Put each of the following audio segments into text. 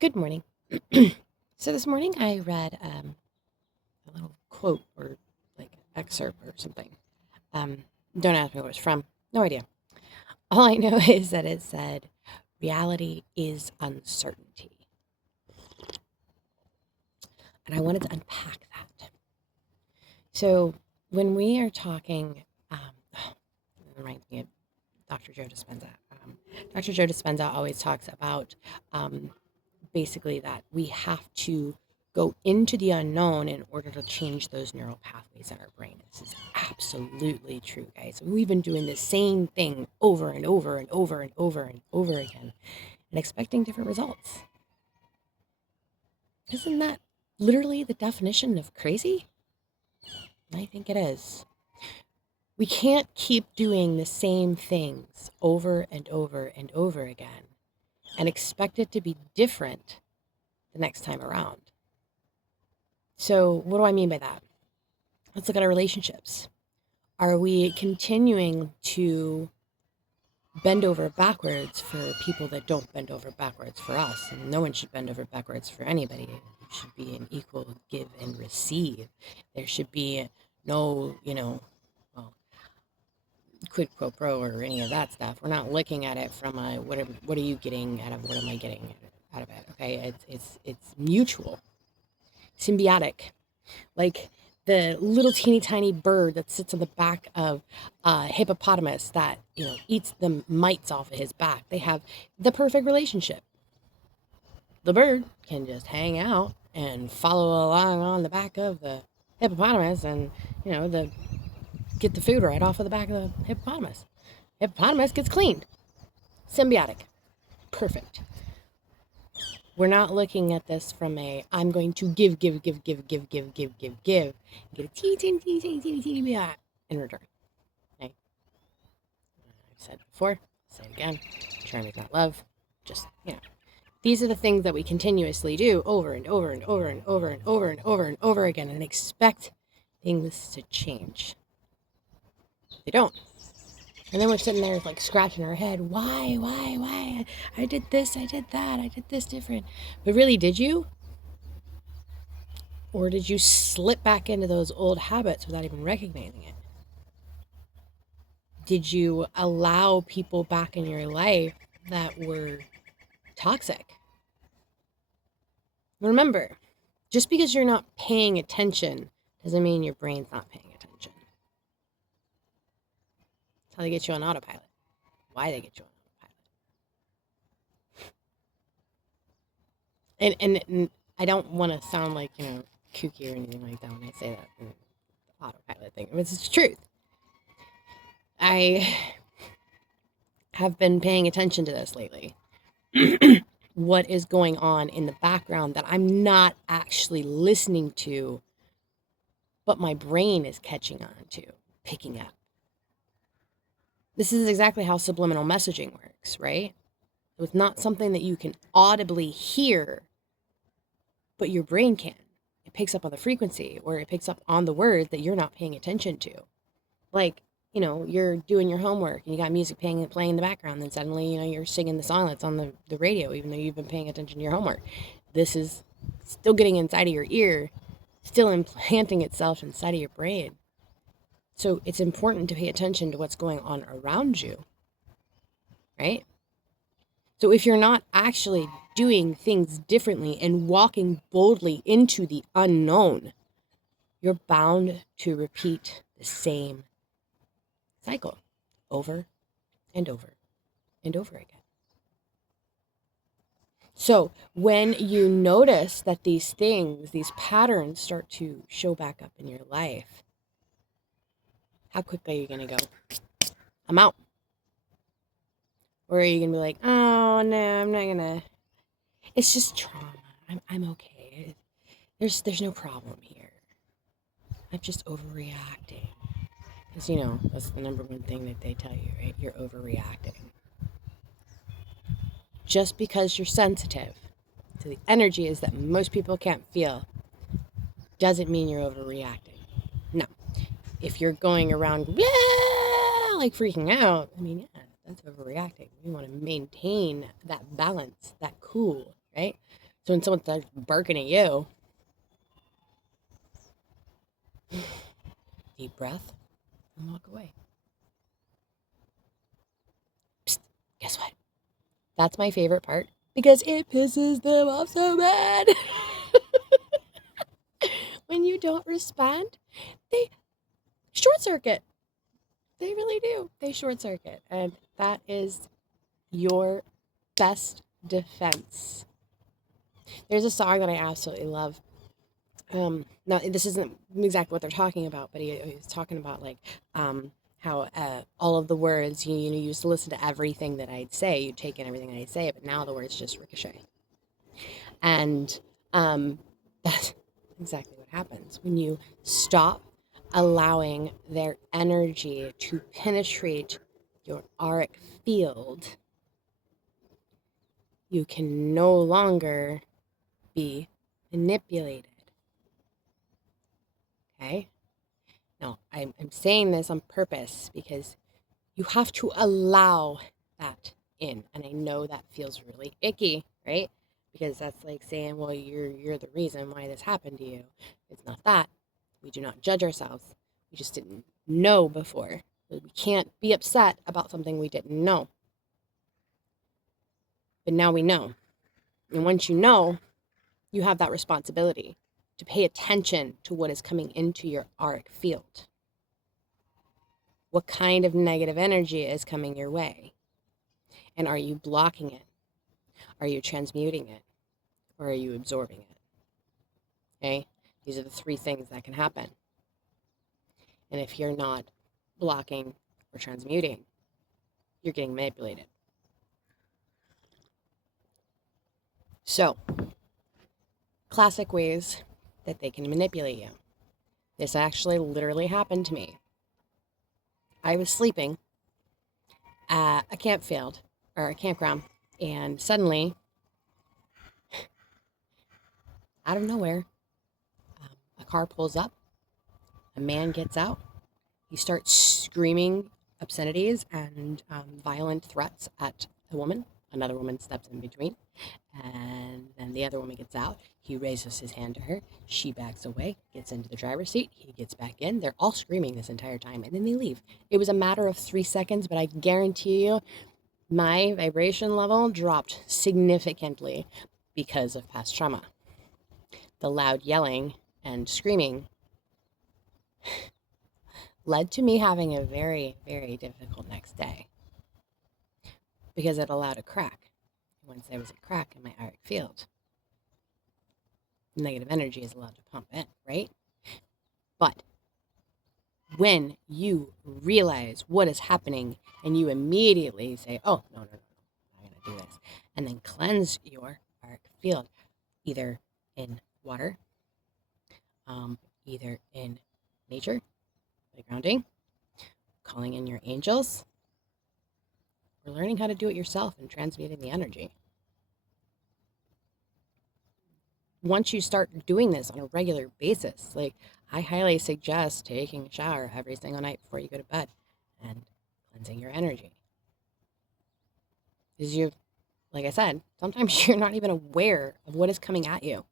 Good morning. So this morning I read a little quote or like excerpt or something. Um, don't ask me what it's from. No idea. All I know is that it said, reality is uncertainty. And I wanted to unpack that. So when we are talking, it reminds me of Dr. Joe Dispenza. Dr. Joe Dispenza always talks about um, basically that we have to go into the unknown in order to change those neural pathways in our brain. This is absolutely true, guys. We've been doing the same thing over and over and over and over and over again and expecting different results. Isn't that literally the definition of crazy? I think it is. We can't keep doing the same things over and over and over again and expect it to be different the next time around. So, what do I mean by that? Let's look at our relationships. Are we continuing to bend over backwards for people that don't bend over backwards for us? And no one should bend over backwards for anybody. It should be an equal give and receive. There should be no, well, quid pro quo or any of that stuff. We're not looking at it from a what are you getting out of what am I getting out of it? Okay, it's mutual, symbiotic. Like the little teeny tiny bird that sits on the back of a hippopotamus that, eats the mites off of his back. They have the perfect relationship. The bird can just hang out and follow along on the back of the hippopotamus and, get the food right off of the back of the hippopotamus. Hippopotamus gets cleaned. Symbiotic. Perfect. We're not looking at this from I'm going to give, get a teeny bit in return. Okay? I've said it before, I'll say it again. Charm is not love. Just, these are the things that we continuously do over and over and over and over and over and over and over again and expect things to change. They don't. And then we're sitting there like scratching our head. Why? I did this, I did that, I did this different. But really, did you? Or did you slip back into those old habits without even recognizing it? Did you allow people back in your life that were toxic? Remember, just because you're not paying attention doesn't mean your brain's not paying attention. That's how they get you on autopilot. Why they get you on autopilot. And I don't want to sound like, kooky or anything like that when I say that autopilot thing. But it's the truth. I have been paying attention to this lately. What is going on in the background that I'm not actually listening to, but my brain is catching on to, picking up. This is exactly how subliminal messaging works, right? It's not something that you can audibly hear, but your brain can. It picks up on the frequency, or it picks up on the words that you're not paying attention to. Like, you're doing your homework and you got music playing in the background, then suddenly, you're singing the song that's on the radio, even though you've been paying attention to your homework. This is still getting inside of your ear, still implanting itself inside of your brain. So it's important to pay attention to what's going on around you, right? So if you're not actually doing things differently and walking boldly into the unknown, you're bound to repeat the same cycle over and over and over again. So when you notice that these things, these patterns start to show back up in your life, how quickly are you going to go, I'm out? Or are you going to be like, oh, no, I'm not going to, it's just trauma. I'm okay. There's no problem here. I'm just overreacting. Because, that's the number one thing that they tell you, right? You're overreacting. Just because you're sensitive to the energies that most people can't feel doesn't mean you're overreacting. No. If you're going around like freaking out, that's overreacting. We want to maintain that balance, that cool, right? So when someone starts barking at you, deep breath and walk away. Psst, guess what? That's my favorite part because it pisses them off so bad. When you don't respond, they short circuit. They really do. They short circuit. And that is your best defense. There's a song that I absolutely love. Now, this isn't exactly what they're talking about, but he was talking about like how all of the words you used to listen to everything that I'd say. You'd take in everything I'd say, but now the words just ricochet. And that's exactly what happens when you stop allowing their energy to penetrate your auric field. You can no longer be manipulated. Okay? Now, I'm saying this on purpose because you have to allow that in. And I know that feels really icky, right? Because that's like saying, well, you're the reason why this happened to you. It's not that. We do not judge ourselves. We just didn't know before. We can't be upset about something we didn't know. But now we know. And once you know, you have that responsibility to pay attention to what is coming into your auric field. What kind of negative energy is coming your way? And are you blocking it? Are you transmuting it? Or are you absorbing it? Okay? These are the three things that can happen. And if you're not blocking or transmuting, you're getting manipulated. So, classic ways that they can manipulate you. This actually literally happened to me. I was sleeping at a campground, and suddenly, out of nowhere, a car pulls up, a man gets out, he starts screaming obscenities and violent threats at the woman. Another woman steps in between, and then the other woman gets out. He raises his hand to her. She backs away, gets into the driver's seat. He gets back in. They're all screaming this entire time, and then they leave. It was a matter of 3 seconds, but I guarantee you my vibration level dropped significantly because of past trauma. The loud yelling and screaming led to me having a very, very difficult next day because it allowed a crack. Once there was a crack in my auric field, negative energy is allowed to pump in, right? But when you realize what is happening and you immediately say, oh, no, I'm not going to do this, and then cleanse your auric field, either in water, either in nature, by grounding, calling in your angels, or learning how to do it yourself and transmuting the energy. Once you start doing this on a regular basis, like I highly suggest taking a shower every single night before you go to bed and cleansing your energy. Because like I said, sometimes you're not even aware of what is coming at you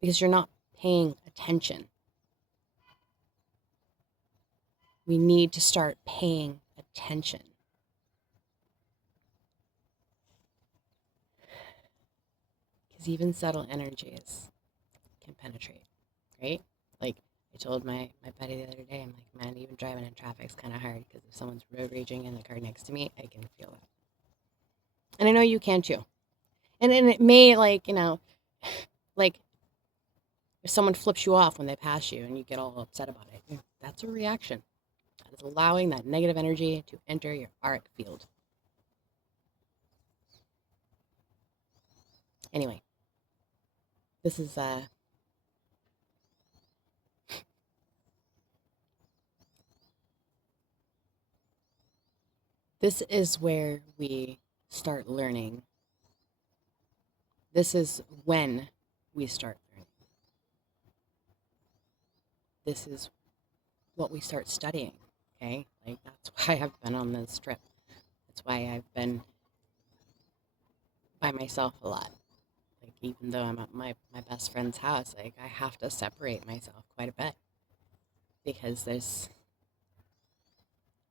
because you're not paying attention. We need to start paying attention. Because even subtle energies can penetrate, right? Like I told my buddy the other day, I'm like, man, even driving in traffic's kind of hard because if someone's road raging in the car next to me, I can feel it. And I know you can too. And it may like if someone flips you off when they pass you and you get all upset about it, that's a reaction. That is allowing that negative energy to enter your auric field. Anyway, this is this is where we start learning. This is when we start learning. This is what we start studying, okay? Like that's why I've been on this trip. That's why I've been by myself a lot. Like even though I'm at my best friend's house, like I have to separate myself quite a bit because there's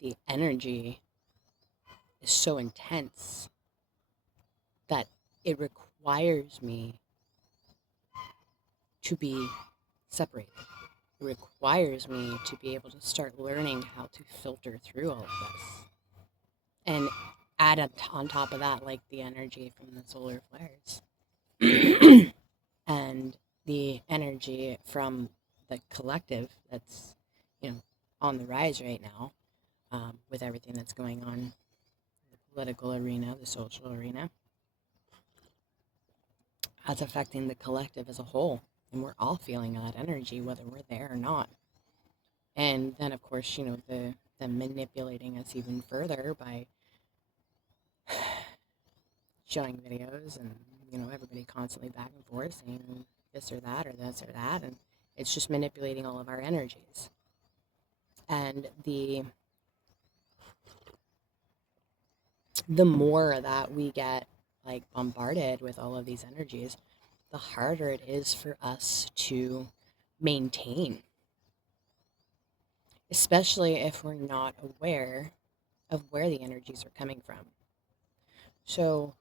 the energy is so intense that it requires me to be separated. It requires me to be able to start learning how to filter through all of this. And add on top of that, like the energy from the solar flares and the energy from the collective that's, on the rise right now, with everything that's going on in the political arena, the social arena. That's affecting the collective as a whole. And we're all feeling that energy, whether we're there or not. And then, of course, the manipulating us even further by showing videos and, everybody constantly back and forth saying this or that or this or that. And it's just manipulating all of our energies. And the more that we get like bombarded with all of these energies, the harder it is for us to maintain, especially if we're not aware of where the energies are coming from. So,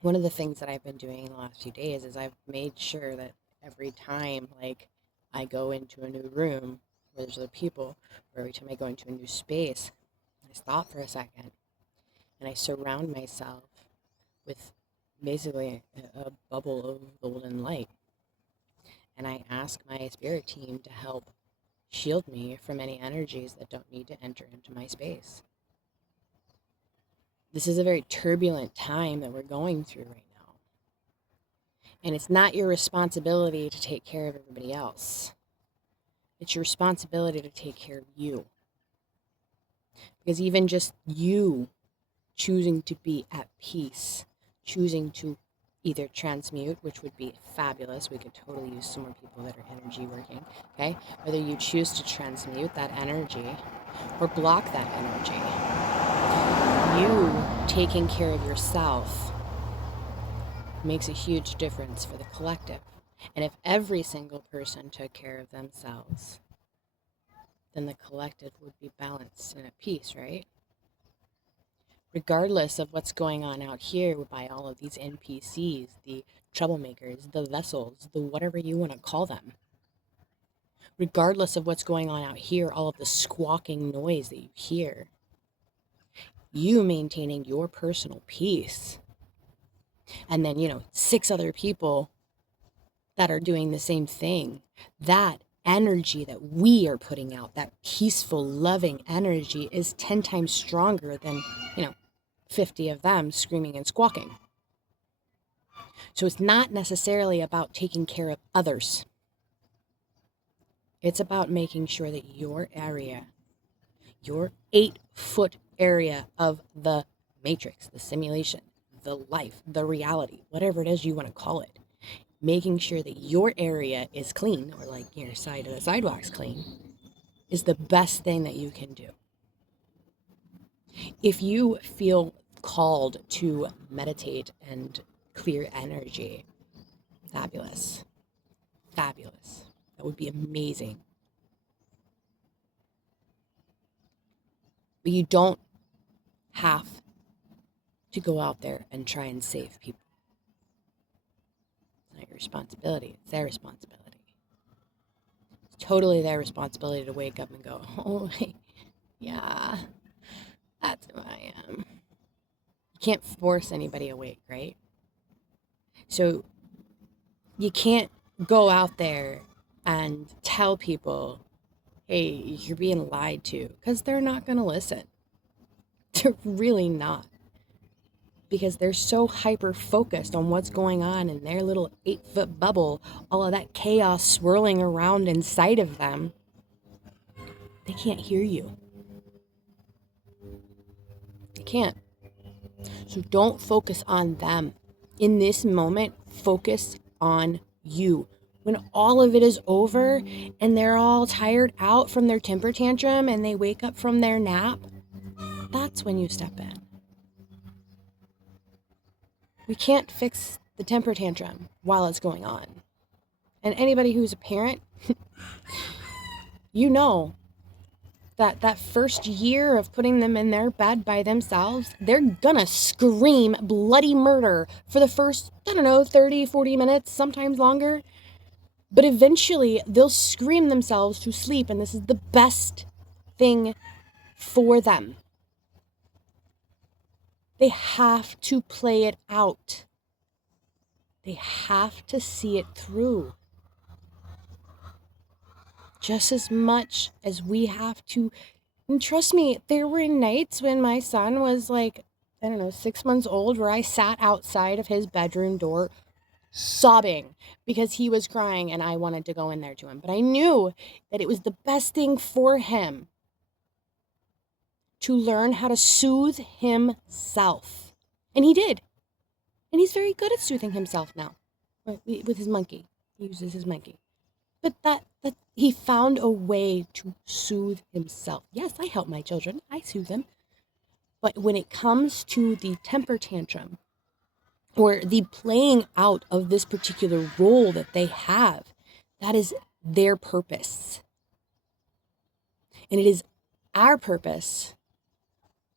one of the things that I've been doing in the last few days is I've made sure that every time, like, I go into a new room where there's other people, or every time I go into a new space, I stop for a second and I surround myself with basically a bubble of golden light. And I ask my spirit team to help shield me from any energies that don't need to enter into my space. This is a very turbulent time that we're going through right now. And it's not your responsibility to take care of everybody else. It's your responsibility to take care of you. Because even just you choosing to be at peace, choosing to either transmute, which would be fabulous. We could totally use some more people that are energy working, okay? Whether you choose to transmute that energy or block that energy. You taking care of yourself makes a huge difference for the collective. And if every single person took care of themselves, then the collective would be balanced and at peace, right? Regardless of what's going on out here by all of these NPCs, the troublemakers, the vessels, the whatever you want to call them. Regardless of what's going on out here, all of the squawking noise that you hear, you maintaining your personal peace, and then, 6 other people that are doing the same thing, that energy that we are putting out, that peaceful, loving energy is 10 times stronger than, 50 of them screaming and squawking. So it's not necessarily about taking care of others. It's about making sure that your area, your 8-foot area of the matrix, the simulation, the life, the reality, whatever it is you want to call it, making sure that your area is clean, or like your side of the sidewalk's clean, is the best thing that you can do. If you feel called to meditate and clear energy, fabulous. Fabulous. That would be amazing. But you don't have to go out there and try and save people. It's not your responsibility. It's their responsibility. It's totally their responsibility to wake up and go, oh, yeah, that's who I am. You can't force anybody awake, right? So you can't go out there and tell people, hey, you're being lied to, because they're not going to listen. They're really not. Because they're so hyper-focused on what's going on in their little 8-foot bubble, all of that chaos swirling around inside of them, they can't hear you. They can't. So don't focus on them. In this moment, focus on you. When all of it is over and they're all tired out from their temper tantrum and they wake up from their nap, that's when you step in. We can't fix the temper tantrum while it's going on. And anybody who's a parent, you know that first year of putting them in their bed by themselves, they're gonna scream bloody murder for the first, 30, 40 minutes, sometimes longer. But eventually they'll scream themselves to sleep, and this is the best thing for them. They have to play it out. They have to see it through. Just as much as we have to. And trust me, there were nights when my son was 6 months old, where I sat outside of his bedroom door sobbing because he was crying and I wanted to go in there to him. But I knew that it was the best thing for him to learn how to soothe himself. And he did. And he's very good at soothing himself now with his monkey. He uses his monkey. But that he found a way to soothe himself. Yes, I help my children. I soothe them. But when it comes to the temper tantrum or the playing out of this particular role that they have, that is their purpose. And it is our purpose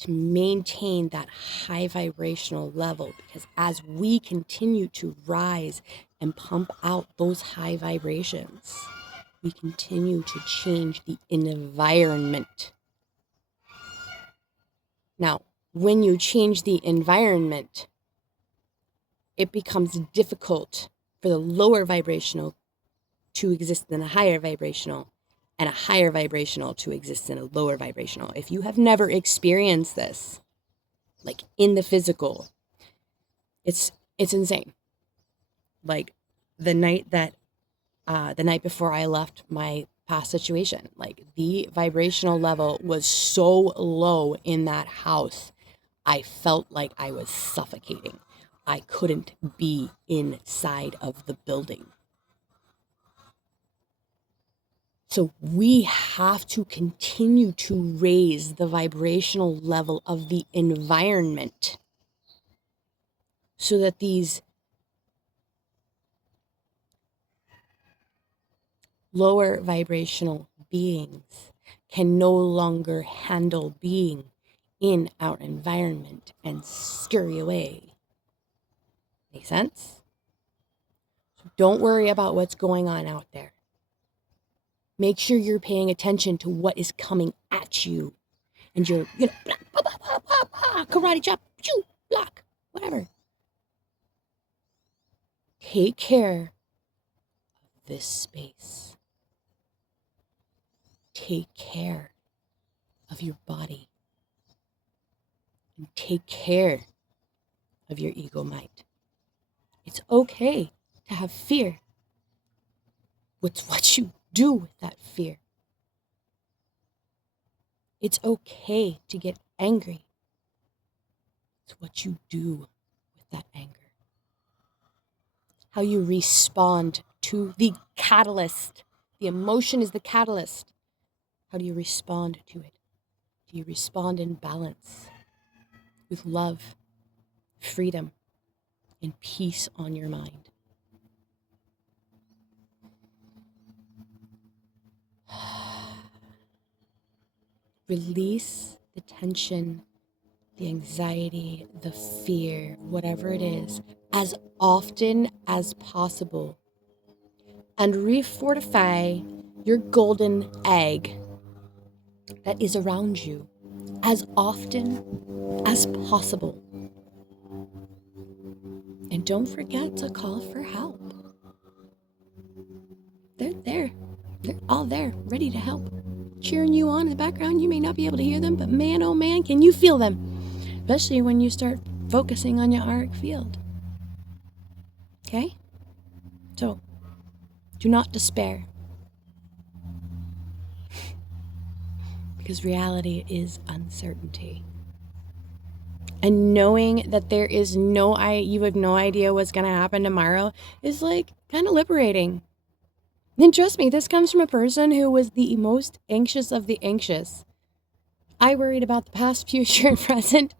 to maintain that high vibrational level, because as we continue to rise and pump out those high vibrations, we continue to change the environment. Now, when you change the environment, it becomes difficult for the lower vibrational to exist in a higher vibrational, and a higher vibrational to exist in a lower vibrational. If you have never experienced this, like in the physical, it's insane. Like the night before I left my past situation, like the vibrational level was so low in that house, I felt like I was suffocating. I couldn't be inside of the building. So we have to continue to raise the vibrational level of the environment so that these lower vibrational beings can no longer handle being in our environment and scurry away. Make sense? So don't worry about what's going on out there. Make sure you're paying attention to what is coming at you. And you're, karate chop, shoo, block, whatever. Take care of this space. Take care of your body. And take care of your ego mind. It's okay to have fear. It's what you do with that fear. It's okay to get angry. It's what you do with that anger. How you respond to the catalyst. The emotion is the catalyst. How do you respond to it? Do you respond in balance with love, freedom, and peace on your mind? Release the tension, the anxiety, the fear, whatever it is, as often as possible. And refortify your golden egg that is around you as often as possible. And don't forget to call for help. They're there. They're all there, ready to help. Cheering you on in the background. You may not be able to hear them, but man, oh man, can you feel them? Especially when you start focusing on your auric field. Okay? So, do not despair. Because reality is uncertainty. And knowing that there is you have no idea what's going to happen tomorrow is kind of liberating. And trust me, this comes from a person who was the most anxious of the anxious. I worried about the past, future, and present,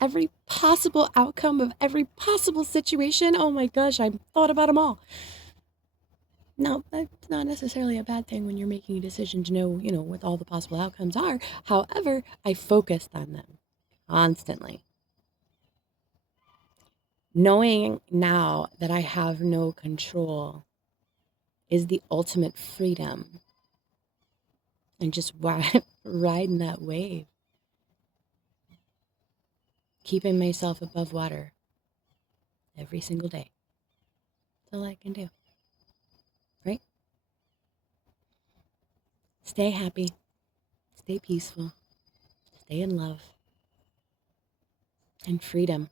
every possible outcome of every possible situation. Oh my gosh, I thought about them all. No, that's not necessarily a bad thing when you're making a decision to know, what all the possible outcomes are. However, I focused on them constantly. Knowing now that I have no control is the ultimate freedom. And just riding that wave, keeping myself above water every single day. That's all I can do, right? Stay happy, stay peaceful, stay in love, and freedom.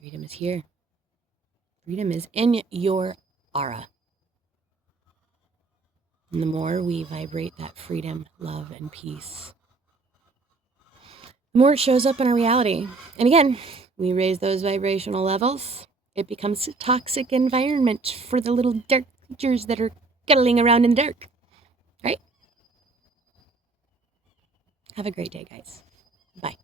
Freedom is here. Freedom is in your aura. And the more we vibrate that freedom, love, and peace, the more it shows up in our reality. And again, we raise those vibrational levels, it becomes a toxic environment for the little dark creatures that are scuttling around in the dark, right? Have a great day, guys. Bye.